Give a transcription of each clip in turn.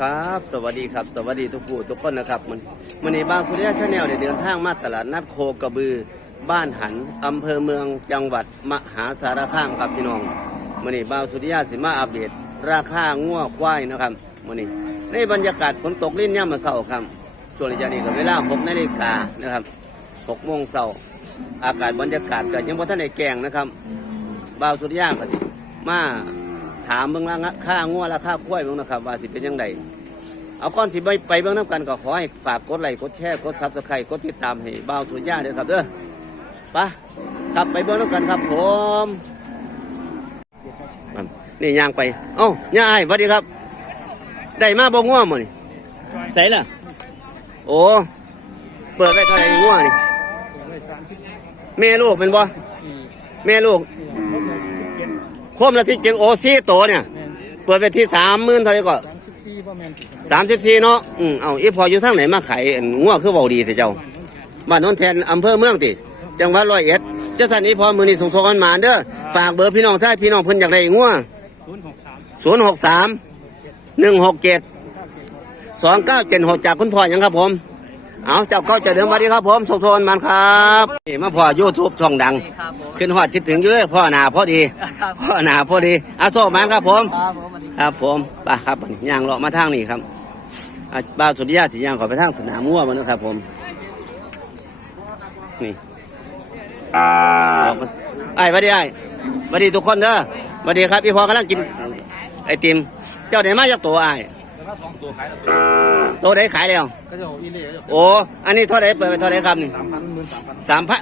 ครับ สวัสดีครับ สวัสดีทุกผู้ทุกคนนะครับมันมันนี้บางสุริยะชาแนลได้เดินทางมาตลาดนัดโคกระบือ บ้านหันอำเภอเมืองจังหวัดมหาสารคามครับพี่น้องมันนี้บางสุริยะสิมาอัปเดตราคางัวควายนะครับมันนี้ในบรรยากาศฝนตกลิ้นย่ำมาเศร้าครับช่วงระยะนี้ก็เวลา6นาฬิกานะครับ6โมงเศร้าอากาศบรรยากาศก็ยังบ่ทันได้แกงนะครับบ่าวสุริยะก็สิมา ถามเบิ่งราคางัวราคาควายเบิ่งนะครับ ว่าสิเป็นยังไงเอาก่อนสิไปไปเบิ่งน้ำกันก็ขอให้ฝากกดไลค์กดแชร์กดซับสไครต์กดติดตามให้บ่าวสุริยะเด้อครับเด้อไปะครับไปเบิ่งน้ำกันครับผมนี่ย่างไปเอ้าย่าอ้ายสวัสดีครับ ได้มาบ่ง่วมื้อนี่ใส่ล่ะโอ้เปิดไว้เท่าไหร่ง่วนี่แม่ลูกเป็นบ่แม่ลูก คมละที่เจ็ดโอซี่โตวเนี่ย เปิดไปที่สามหมื่นเท่าไหร่ก็สามสิบสี่เนาะอืมเอาอีพออยู่ทางไหนมาขายอันงัวคือเบาดีสิเจ้าบ้านโนนแทนอำเภอเมืองติ จังหวัดร้อยเอ็ดเจ้าสันอีพอมือนี่ส่งโซกันหมานเด้อฝากเบอร์พี่น้องถ้าพี่น้องเพิ่นอยากได้งัวศูนย์หกสามหนึ่งหกเจ็ดสองเก้าเจ็ดหกจากคุณพ่อหยังครับผม เอาเจ้าเก้าเจะเดิมสวัสดีครับผมส่งโซกันหมานครับนี่มาพ่อยูทูบช่องดัง ครับผม ขึ้นฮอดคิดถึงอยู่เลยพ่อหนาพอดี ครับพ่อหนาพอดีอาโซมันครับผม ครับผมสวัสดีครับผมไปครับย่างเลาะมาทางนี้ครับอะบ้าวสุริยะสิย่างขอไปทางสนามมั่วมันนะครับผมนี่ออกมาไอ้ายหวัดดีไอ้ายหวัดดีทุกคนเด้อหวัดดีครับพี่พอกำลังกินไอติมเจ้าไหนมาจากตัวไอ้าย แล้วสองตัวขายตัวไหนขายแล้ว ก็จะอีเล่ก็จะโอ้ อันนี้เท่าไหรเปิดไปเท่าไหรครับนี่สามพันหมื่นสามพัน สามพัน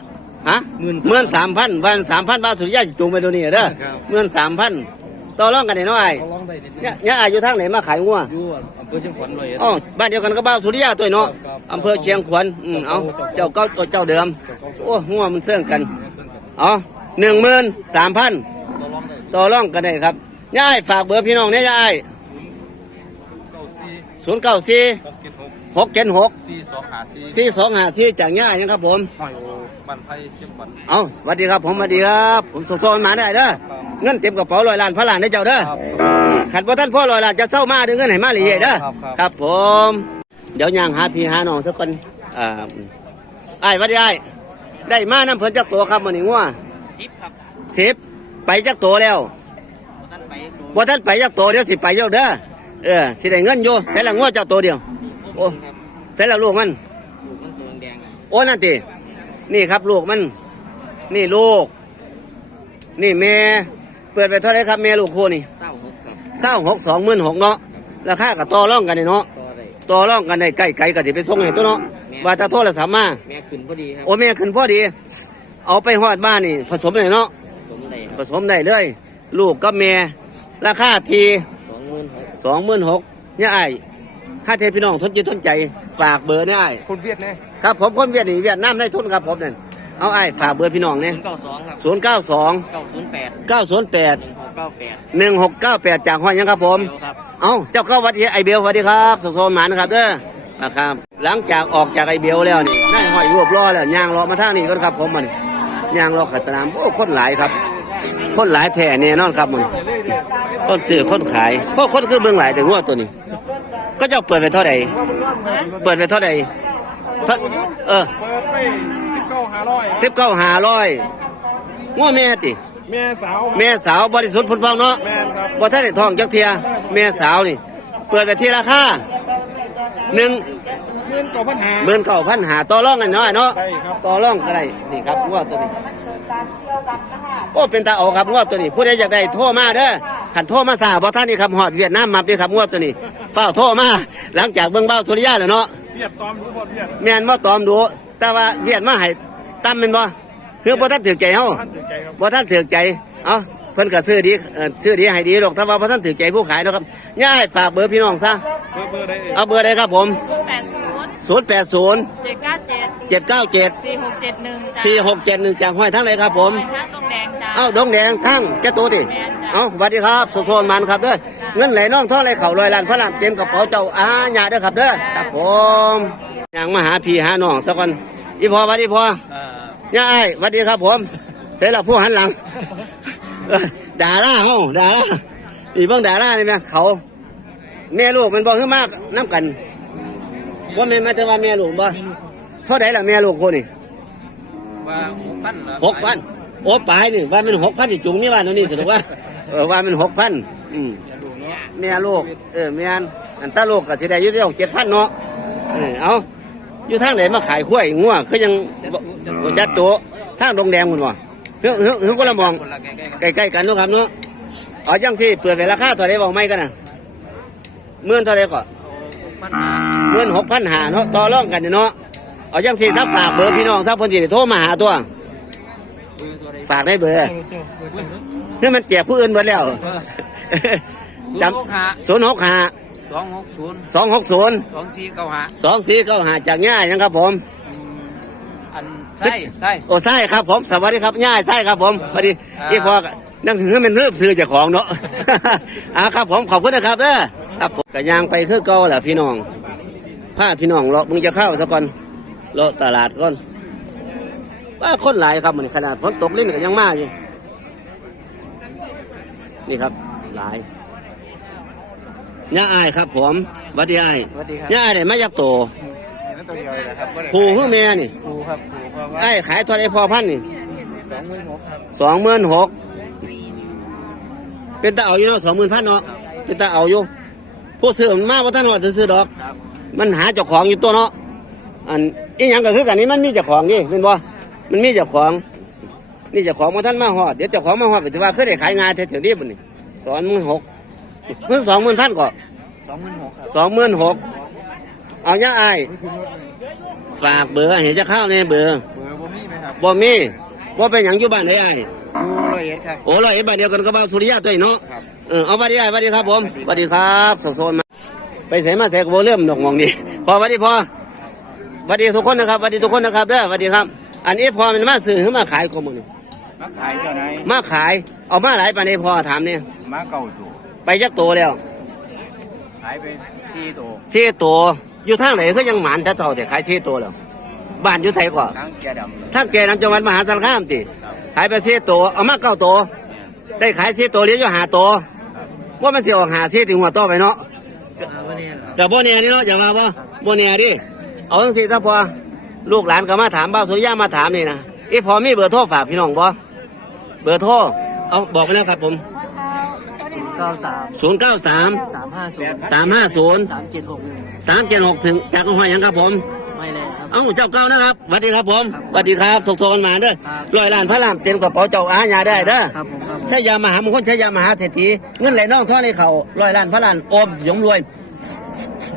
ฮะหมื่นหมื่นสามพันวันสามพันบาทสุริยะสิจูงไปตัวนี้เด้อครับหมื่นสามพันต่อรองกันหน่อยหน่อยเขาร้องได้นิดนึงเนี่ยเนี่ยอายุทางไหนมาขายงัวอยู่อำเภอเชียงขวัญเลยอ๋อบ้านเดียวกันก็บ้านสุริยะตัวเนาะครับ อำเภอเชียงขวัญอืมเอาเจ้าเก้าเจ้าเดิม โอ้งัวมันเสื่องกันอ๋อหนึ่งหมื่นสามพัน เขาร้องได้ ต่อรองกันได้ครับย่ายฝากเบอร์พี่น้องเนี่ยย่ายเก้าสี่ ศูนย์เก้าสี่หกเจ็ดหกหกเจ็ดหกสี่สองหาสี่สี่สองห้าสี่จากย่ายนะครับผมหอยโอบันไพเชียงขวัญเอาสวัสดีครับผมสวัสดีครับผมโซนมาได้เด้อเงินเต็มกระเป๋าลอยล้านพระล้านได้เจ้าเด้อครับขันพ่อท่านพ่อลอยล้านจะเศร้ามาเด้อเงินให้มาเลยเด้อครับครับครับผม เดี๋ยวย่างหาพี่หาน้องสักคนอ่าไอ้ายสวัสดีไอ้ายได้มาน้ำเพิ่นจักตัวครับมันนี่งัวสิบครับสิบไปจักตัวแล้วท่านไปดูบ่ท่านไปจักตัวเดี๋ยวสิไปเยอะเด้อ เออสิได้เงินอยู่ใส่ละงัวเจ้าตัวเดียว โอ้ใส่ละลูกมันดูมันตัวแดงโอ้นั่นตินี่ครับลูกมัน นี่ลูก นี่แม่ เปิดไปเท่าไหรครับแม่ลูกคู่นี่เศร้าหกครับเศร้าหกสองหมื่นหกเนาะ ราคากับต่อรองกันนี่เนาะ ต่อได้ต่อรองกันได้ใกล้ไกลก็สิไปส่งให้ตัวเนาะ ว่าแตาโทรศัพท์มา แม่ขึ้นพอดีครับโอ้แม่ขึ้นพอดี เอาไปฮอดบ้านนี่ ผสมเลยเนาะ สมได้คผรับสมได้เลย ลูกกับแม่ ราคาที สองหมื่นหกสองหมื่นหกเนี่ยไอ้ายถ้าเทพี่น้องทนจิตทนใจ ฝากเบอร์เนี่ยไอ้ายคนเวียดแน่ครับผมคนเวียดนี่เวียดนามได้ทุนครับผมนั่นเอาไอ้ายฝากเบอร์พี่น้องเนี่ยศูนย์เก้าสองครับศูนย์เก้าสองเก้าศูนย์แปดเก้าศูนย์แปดหนึ่งหกเก้าแปดหนึ่งหกเก้าแปดจากห้อยยังครับผมเดียวครับ เอาเจ้าเข้าวัดไอเบลสวัสดีครับสโซนหมานนะครับเด้อนะครับ หลังจากออกจากไอเบลแล้วนี่นั่งห้อยรวบล้อแล้วย่างรอมาทางนี้ก็ครับผมมันย่างรอขัดสนามโอ้คนหลายครับ คนหลายแท่แน่นอนครับมันคนซื้อคนขายเพราะคนคือเมืองหลายแต่งัวตัวนี้ ก็เจ้าเปิดไปเท่าไหร่เปิดไปเท่าไหร่เท่าเออเปิดไปสิบเก้าหาร้อยสิบเก้าหาร้อยงัวแม่ติแม่สาวแม่สาวบริสุทธิ์พุทธพองเนาะแม่ครับบ่ท่านได้ทองจักเทียแม่สาวนี่ เปิดไปที่ราคาหนึ่งหมื่นเก้าพันหาหมื่นเก้าพันหาต่อรองกันน้อยเนาะได้ครับต่อรองก็ได้นี่ครับงวดตัวนี้ โอ้เป็นตาเอาครับงวดตัวนี้ผู้ใดอยากได้โทรมาเด้อขันโทรมาสาบ่ท่านนี่ครับหอดเวียดนามมาเด้อครับงวดตัวนี้เฝ้าวโทรมาหลังจากเบิ่งเบ้าสุริยะแล้วเนาะเวียดตอมรู้พอเวียดแม่นบ่ตอมดูแต่ว่าเวียดมาให้ตั้มแม่นบ่คือบ่ท่านถือใจเฮาท่านถือใจครับบ่ท่านถือใจเอ้าเพิ่นก็ซื้อดีเอ่อซื้อดีให้ดีหรอกถ้าว่าบ่ท่านถือใจผู้ขายเนาะครับย่ายฝากเบอร์พี่น้องซะเบอร์เบอร์ได้เองเอาเบอร์ใดครับผม ศูนย์แปดศูนย์080เจ็ดเก้าเจ็ด797สี่หกเจ็ดหนึ่ง4671จากห้อยทั้งไหนครับผมไปทางตรงแดงจ้าเอ้าดงแดงทั้งเจ้าตัวติแม่นจ้ะเอ้าสวัสดีครับสุโซนมันครับเด้อเงินไหลน้องท่อไหลเข่าลอยล้านพระรามเต็มกระเป๋าเจ้าอาญาเด้อครับเด้อครับผมยังมาหาพี่หาน้องสักคนอีพอสวัสดีพอย่าไอ้ายสวัสดีครับผมเสร็จแล้วผู้หันหลังเอ้ยด่าล่าเฮาด่าล่าอีเบิ่งด่าล่านี่แม่เขาแม่ลูกมันบอกขึ้นมากน้ำกัน ว่าแม่นมาแต่ว่าแม่ลูกบ่เท่าไหร่ล่ะแม่ลูกคนนี่ว่าหกพันเหรอหกพันโอ้ปลายนี่ว่ามันหกพันที่จุงนี่ว่าโน่นนี่สรุปว่าเออว่ามันหกพันอืมแม่ลูกเออแม่นอันตาลูกก็สิได้อยู่ที่เจ็ดพันเนาะเออเอาอยู่ทางไหนมาขายข้วยงัวคือยังบ่บ่จัดโตะทางดงแดงคุณบ่เฮ้ยเฮ้ยเฮ้ยคนละมองคนละใกล้ๆกันใกล้ๆกันเนาะครับเนาะเอาจังที่เปิดไปราคาเท่าไรบอกไม่กันนะเมื่อนเท่าไรก่อนพันหา เมื่อนหกพันหาเนาะต่อรองกันเนาะเอาจังที่ถ้าฝากเบอร์พี่น้องถ้าคนสิได้โทรมาหาตัวเบอร์ตัวใดฝากได้เบอร์เพื่อมันแจกผู้อื่นหมดแล้วจศูนย์หกห้าำศูนย์หกห้าสองหกศูนย์สองหกศูนย์สองสี่เก้าห้าสองสี่เก้าหาจากง่ายนะครับผมอืมอันไส้ไส้โอ้ไส้ครับผมสวัสดีครับง่ายไส้ครับผมสวัสดีอ่าที่พอนั่งถึงเป็นเรื่องซื้อเจากของเนาะอ่าครับผมขอบคุณนะครับเด้อครับผมกะยางไปคือเก่าแหละพี่น้อง พาพี่น้องเรามึงจะเข้าซะก่อนเลาะตลาดก่อนว่าคนหลายครับมันขนาดฝนตกลิ้นก็ยังมาอยู่นี่ครับหลายย่าอายครับผมหวัดดีอายสวัสดีครับย่าอายได้มาจากโตเห็นแล้วตัวเดียวเลยนะครับผูคือแม่นี่ครูครับครูครับว่าไอ้ขายตัวไอ้พอพันนี่สองหมื่นหกครับสองหมื่นหกเป็นตาเอาอยู่เนาะสองหมื่นพันเนาะเป็นตาเอาอยู่ผู้ซื้อมันมากกว่าท่านหอดซื้อๆดอกครับ มันหาเจ้าของอยู่ตัวเนาะอันอีหยังก็คือกันนี้มันมีเจ้าของนี่เป็นบ่มันมีเจ้าของนี่เจ้าของมาท่านมาหอดเดี๋ยวเจ้าของมาหอดไปถือว่าเคยได้ขายงานแถวๆนี้บ่นี่สองหมื่นหกเพิ่งสองหมื่นพันก่อนสองหมื่นหกครับสองหมื่นหกเอายังไอายฝากเบอร์ให้เจะเข้าในเบอร์เบอร์บ่มีไหมครับบ่มีว่าเป็นหยังอยู่บ้านไหนไอ้ายดูละเอียดครับโอ้เราเอ็บ้านเดียวกันกับบ้านสุริยะตัวเองเนาะครับเออเอาบัดดีไอ้บัดดีครับผมบัดดีครับส่งโซนมา ไปเสมาเสกโบเริ่มดอกมองดีพอบัดดีพอบัดดีทุกคนนะครับบัดดีทุกคนนะครับเด้อบัดดีครับ อันนี้พอมันมาซื้อหรือมาขายก็มึงนี่มาขายเจ้าไหนมาขายเอามาหลายปานนี้พอถามเนี่ยมาเก่าตัวไปยักโตแล้วขายไปที่ตัวสี่ตัวอยู่ทางไหนก็ยังหมานแต่เท่าแต่ขายสี่ตัวแล้วบ้านอยู่ไทยกว่าทั้งแกดำทางแกนำจังหวัดมหาสารคามติขายไปสี่ตัวเอามาเก้าตัวได้ขายสี่ตัวเหลี้ยงอยู่หาตัวว่ามันสิออกหาสี่ถึงหัวโตไปเนาะ วันนี้ครับกับโบเนียนี่เนาะอย่าว่าบ่โบเนียดิเอาจังสิถ้าพอลูกหลานก็มาถามบ้าวสุริยามาถามนี่นะอีพอมีเบอร์โทรฝากพี่น้องบ่เบอร์โทรเอาบอกไปแล้วครับผมเก้าสามศูนย์เก้าสามสามห้าศูนย์สามห้าศูนย์สามเจ็ดหกหนึ่งสามเจ็ดหกถึงจากห้อยหยังครับผมไม่ เลยครับเอ้าเจ้าเก้านะครับสวัสดีครับผมสวัสดีครับส่งโซนมาเด้อครับร้อยล้านพระรามเต็มกระเป๋าเจ้าอาญาได้เด้อครับผมครับผมใช้ยามหามงคลใช้ยามหาเศรษฐีเงินไหลน่องท่อในเขาร้อยล้านพระล้านโอมสยงรวย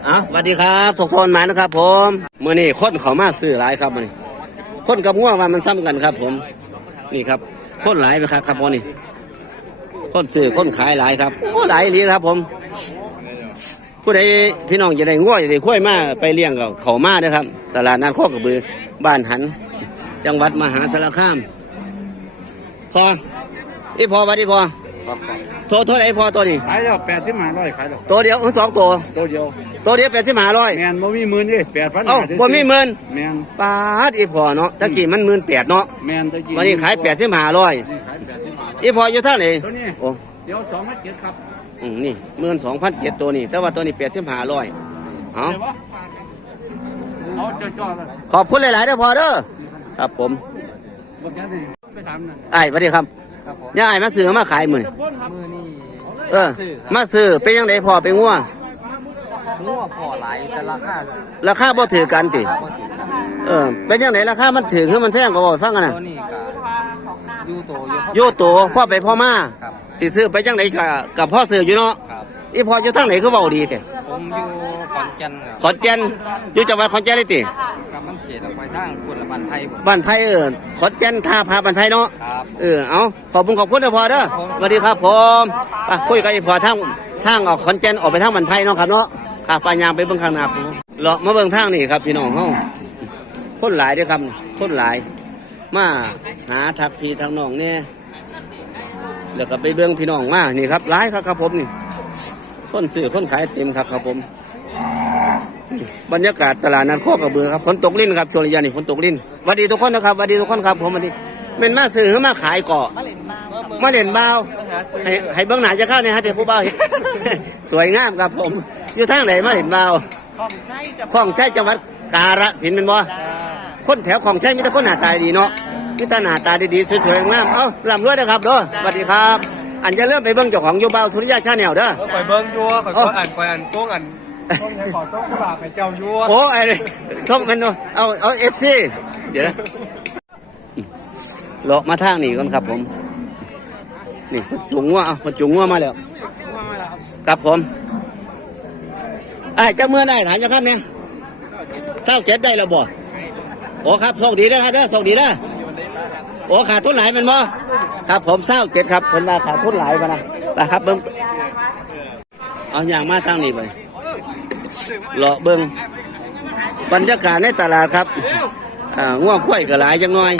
อะสวัสดีครับส่งโซนมานะครับ ผมเมื่อนี้คนเขามาซื้อหลายครับมื่อนี้คนกับง่วงว่ามันซ้ำกันครับ ผม นี่ครับคนหลายไปครับครับพอนี่คนซื้อคนขายหลายครับโอ้หลายอีหลีครับ ผม ผู้ใดพี่น้องจะได้ง่วจะได้ข้วยมาไปเลี้ยงกับเขามาเด้อครับ ตลาดนัดข้อกระบือบ้านหัน จังหวัดมหาสารคาม พออีพอวัดอีพอโทรโทรไหนพอตัวนี้ขายแล้วแปดสิบห้าร้อยขายแล้วตัวเดียวหรือสองตัวตัวเดียวตัวเดียวแปดสิบห้าร้อยแมนบ่มีหมื่นดิแปดพันเอ้าบ่มีหมื่นแมนปาดอีพอเนาะตะกี้มันหมื่นแปดเนาะแมนตะกี้วันนี้ขายแปดสิบห้าร้อยนี่ขายแปดสิบห้าอีพออยู่เท่าไหร่ตัวนี้โอ้เดี๋ยวสองพันเจ็ดครับ อืมนี่หมื่นสองพันเจ็ดตัวนี้แต่ว่าตัวนี้แปดสิบห้าร้อยเอาเดี๋ยววะเอาจ่อๆเลยขอบคุณหลายๆเด้อพอเด้อครับผมบนแค่นี้ไปถามหน่อยไอ้ายสวัสดีครับครับผมย่าไอ้ายมาซื้อมาขายมือมือนี่เออซื้อครับมาซื้อเป็นยังไงพอไปง่วงัวพอหลายแต่ราคาราคาบ่ถือกันติราคาบ่ถึงครับเออเป็นยังไงราคามันถือหรือมันแพงก็บอกให้ฟังกันนะตัวนี้ก็ยูโตอยู่โยโตพ่อไปพ่อมาครับ สิซื้อไปจังไดกับกับพ่อซื้ออยู่เนาะครับอีพ่ออยู่ทางไหนคือเว้าดีแท้ผมอยู่ขอนแก่นครับขอนแก่นอยู่จังหวัดขอนแก่นเลยติครับมันเขียนออกไปทางกุลบันไทยผมบ้านไผเออขอนแก่นท่าพาบ้านไผเนาะครับเออเอาขอบคุณขอบคุณเด้อพ่อเด้อสวัสดีครับผมไปคุยกับอีพ่อทางทางออกขอนแก่นออกไปทางบ้านไผเนาะครับเนาะข้าปายางไปเบิ่งข้างหน้าผมเลาะมาเบิ่งทางนี่ครับพี่น้องเฮาคนหลายเด้อครับคนหลาย มาหาทักพี่ทางน้องเนี่ย แล้วก็ไปเบิ่งพี่น้องมานี่ครับหลายครับครับผมนี่คนซื้อคนขายเต็มครับครับผมนี่บรรยากาศตลาดนัดโคกระเบือครับฝนตกลิ้นครับช่วงระยะนี้ฝนตกลิ้นสวัสดีทุกคนนะครับสวัสดีทุกคนครับผมสวัสดีเป็นมาซื้อหรือมาขายก่อมาเล่นบ้าวให้ให้เบื้องหน้าจะเข้าเนี่ยฮะเดี๋ยวผู้บ่าวเห็นสวยงามครับผม อยู่ทางไหนมาเห็นเบาของใช้จะของใช้จังหวัดกาฬสินธุ์เป็นบ่จ้าคนแถวของใช้มีแต่คนหน้าตาดีเนาะ มีแต่หน้าตาดีๆสวยๆงามๆเอ้าลำรวยนะครับเด้อสวัสดีครับ อันจะเริ่มไปเบิ่งเจ้าของโยเบาสุริยะชาแนลเด้อข่อยเบิ้งยัวข่อยเอ้าก็อ่านข่อยอ่านส่งอันส่งยังขอส่งกระบาไปเจ้ายัวโอ้ไอ้นี่ท่องมันเนาะเอาเอาเอฟซีเดี๋ยวนะเลาะมาทางนี้ก่อนครับผมนี่มันจุงงัวเอามันจุงงัวมาแล้วครับผมไอ้ายเจ้าเมื่อได้ถามเจ้าครับเนี่ยเศร้าเจ็ดได้แล้วบ่โอ้ครับโชคดีนะครับเด้อโชคดีนะ โอ้ขาดทุนหลายมันบ่ครับผมเศร้าเจ็ดครับเพิ่นว่าขาดทุนหลายมานะไปครับเบิ่งเอาอย่างมาทางนี้ไปเลาะเบิงบรรยากาศในตลาดครับอ่าง่วงข้วยก็หลายจังน้อย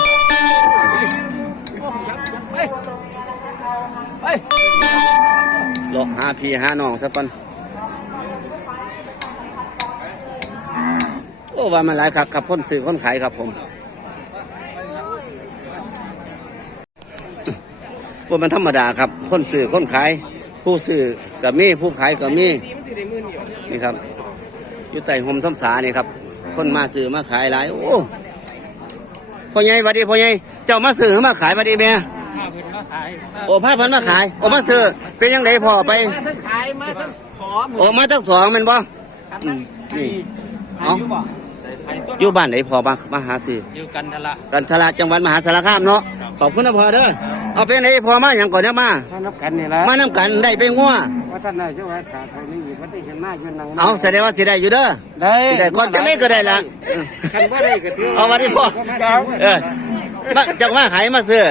เลาะหาพี่หาน้องสักก่อนโอ้ว่ามันหลายครับครับคนซื้อคนขายครับผม ว่ามันธรรมดาครับ คนซื้อคนขาย ผู้ซื้อกับมีผู้ขายกับมีนี่ครับอยู่ใต้ห่มซ้ำสานี่ครับ คนมาซื้อมาขายหลาย โอ้พ่อใหญ่บัดดีพ่อใหญ่เจ้ามาซื้อหรือมาขายบัดดีแม่ข้าเพิ่นมาขายโอ้ผ้าพันมาขายโอ้มาซื้อเป็นยังไงพ่อไปมาทั้งขายมาทั้งขอมือโอ้มาทั้งสองแมันบ่อืมนี่อายุบ่ อยู่บ้านไหนพ่อมามาหาซื้ออยู่กันทะละกันทลาจังหวัดมหาสารคามเนาะขอบคุณนะพ่อเด้อเอาเป็นไหนพ่อมาอย่างก่อนเนี่ยมามานับกันนี่ละมานํกันได้ไปงัวว่าท่านนายช่วยขาดไทยนี่อยู่ว่าได้เห็นหน้าอยู่นังเอาแสดงว่าสิได้อยู่เด้อได้สิได้ก่อนจังไดก็ได้ละคันบ่ได้ก็ถือเอามาดิพ่อเออมาจังว่าขายมาซื้อ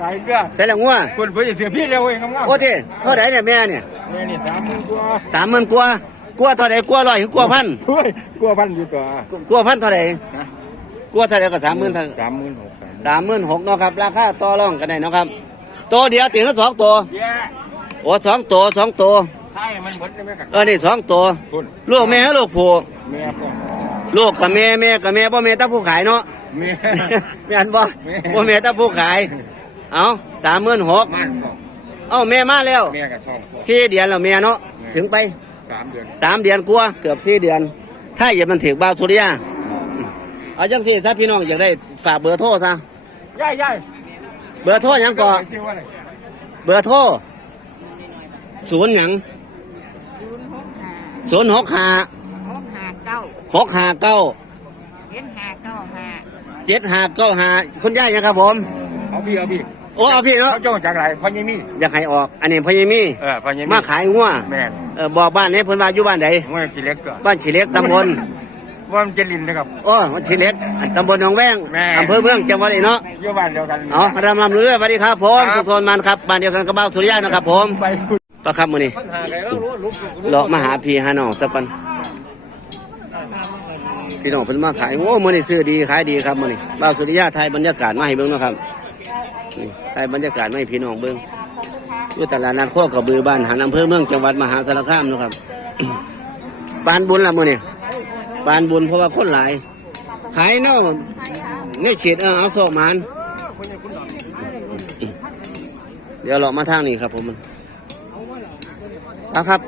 ขายเกลือใส่ละงัวคนเพิ่นเสียพี่เร็วเองครับว่าโอ้ทีเท่าไหร่เนี่ยแม่เนี่ยแม่นี่30,000กว่าสามหมื่นกว่า กว่าเท่าไหร่กว่าร้อยหรือกว่าพันโอ้ยกลัวพันอยู่ตัวกว่าพันเท่าไหร่กว่าเท่าไหร่ก็สามหมื่น36,000สามหมื่นหกเนาะครับ ราคาต่อรองกันได้เนาะครับ ตัวเดียวถึงก็สองตัวแย่โอ้สองตัวสองตัวใช่มันหมดได้ไหมกันเออนี่สองตัวคุณลูกแม่กับลูกผู้แม่พ่อลูกกับแม่แม่กับแม่บ่แม่ตั้งผู้ขายเนาะแม่แม่อันบ่แม่บ่แม่ตั้งผู้ขาย เอาสามหมื่นหกมันพ่อเอาแม่มาแล้วแม่กับช่องพ่อสี่เดือนแล้วแม่เนาะถึงไป สามเดือนสามเดือนกว่าเกือบสี่เดือน ถ้าอย่ามันถึงบ่าวสุริยาเอาจังสิถ้าพี่น้องอยากได้ฝากเบอร์โทรซะย่ายย่ายเบอร์โทรหยังก่อชื่อว่าอะไรเบอร์โทรศูนย์หยังศูนย์หกห้าหกห้าเก้าหกห้าเก้าเจ็ดห้าเก้าห้าเจ็ดห้าเก้าห้าคุณย่ายังครับผม เอาพี่เอาพี่ โอ้เอาพี่เนาะเขาจ้องจากไหนพ่อยี่มี่อยากให้ออก อันนี้พญามีเออพ่อยี่มี่มาขายงัวแม่นเออบอกบ้านนี้เพิ่นว่าอยู่บ้านใดงวยขี้เล็กก็บ้านฉีเล็กตำบลว่ามันจะลินนะครับโอ้มันฉีเล็กตำบลหนองแวงแม่อำเภอเมืองจังหวัดนี้เนาะอยู่บ้านเดียวกันเอารำลำเรือสวัสดีครับผมครัสุบโซนมันครับบ้านเดียวกันกับบ้าวสุริยะนะครับผมไปคุณต่อครับมื้อนี้ปัญหาอะไรแล้วรู้ลุกเลาะมาหาพี่หาน้องสักก่อนพี่น้องเพิ่นมาขายโอ้มื้อนี้ซื้อดีขายดีครับมื้อนี้บ้าวสุริยะถ่ายบรรยากาศมาให้เบิ่งเนาะครับนี่ ถ่ายบรรยากาศมาให้พี่น้องเบิ่งอยู่ตลาดนัดโคกระบือบ้านหันอำเภอเมืองจังหวัดมหาสารคามเนาะครับ ปานบุญละมื้อนี้ปานบุญเพราะว่าคนหลาย ขายเนาะนี่เฉีดเออเอาโศกหมานเดี๋ยวเรามาทางนี้ครับผมเอาครับ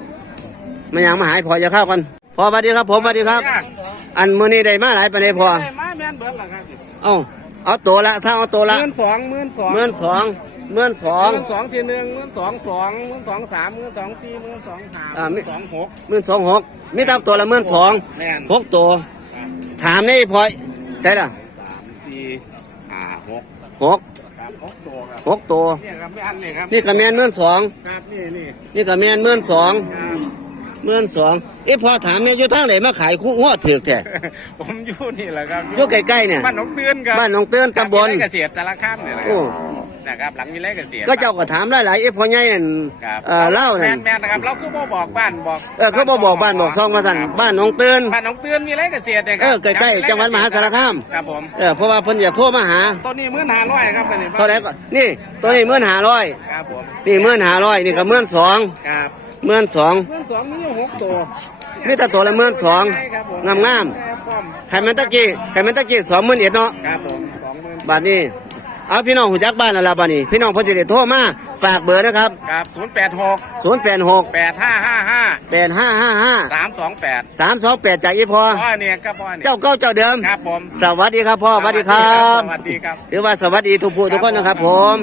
มายังมาหายพอจะเข้ากันพอสวัสดีครับผมสวัสดีครับ อันมื้อนี้ได้มาหลายปานใดพอมาแม่นเบิดล่ะครับเอา เอาตัวละเศร้าเอาตัวละหมื่นสองหมื่นสองเมื่อนสองเมื่อนสองหมื่นสองทีหนึ่งหมื่นสองสองหมื่นสองสามหมื่นสองสี่หมื่นสองห้าอ่าหมิมื่นสองหกเมื่อนสองหกมีตามตัวละเมื่อนสองแม่นหกตัว ถามนี่พอใช่ละสี่ห้าหกหกครับหกตัวครับหกตัวเนี่ยครับไม่อันนี่ครับนี่กระแมนเมื่อนสองครับนี่นี่นี่กระแมนเมื่อนสอง ครับเมื่อนสองเอ้พอถามเนี่ยอยู่ทางไหนมาขายคู่งวดถือแท้ ผมอยู่นี่แหละครับอยู่ใกล้ๆเนี่ย บ้านหนองเตือนครับบ้านหนองเตือนตำบลวิไเกษตรสารคามเนี่ยนะครัโอ้นะครับหลังวิไลเกษตรก็เจ้าก็ถามหลายๆเอ้พ่อใหญ่นั่นครับเออเล่าแมนั่นนแมนนะครับเราก็บ่บอกบ้านบอกเออเขาบอกบอกบ้านบอกซองมาสั่นบ้านหนองเตือน บ้านหนองเตือนวิไลเกษตรนี่ยคเอรับอใกล้ๆจังหวัดมหาสารคาม ครับผมเออเพราะว่าเพิ่นอยากโทรมาหาต้นนี้มื่นห้าร้อยครับเป็นเท่าไหร่ก็นี่ตัวนี้เมื่อนหาร้อยครับผมนี่เมื่อนหาร้อยนี่ก็เมื่อนสองครับ เมื่อนสองมื่นสองนี่อยู่หกตัวมีแต่ตัวละเมื่อนสองใช่ครับผมงามงามครับผมๆไข่มันตะกี้ไข่มันตะกี้สองหมื่นเอ็ดเนาะครับผมสองหมื่นบาทนี้เอาพี่น้องหูจักบ้านแล้วล่ะบัดนี้พี่น้องเพิ่นสิได้โทรมาฝากเบอร์นะครับครับศูนย์แปดหก086แปดห้าห้าห้า8555สามสองแปด328จากอีพอพ่อเนี่ยครับพ่อเนี่ยเจ้าเก้าเจ้าเดิมครับผมสวัสดีครับพ่อสวัสดีครับสวัสดีครับถือว่าสวัสดีทุกผู้ทุกคนนะครับผม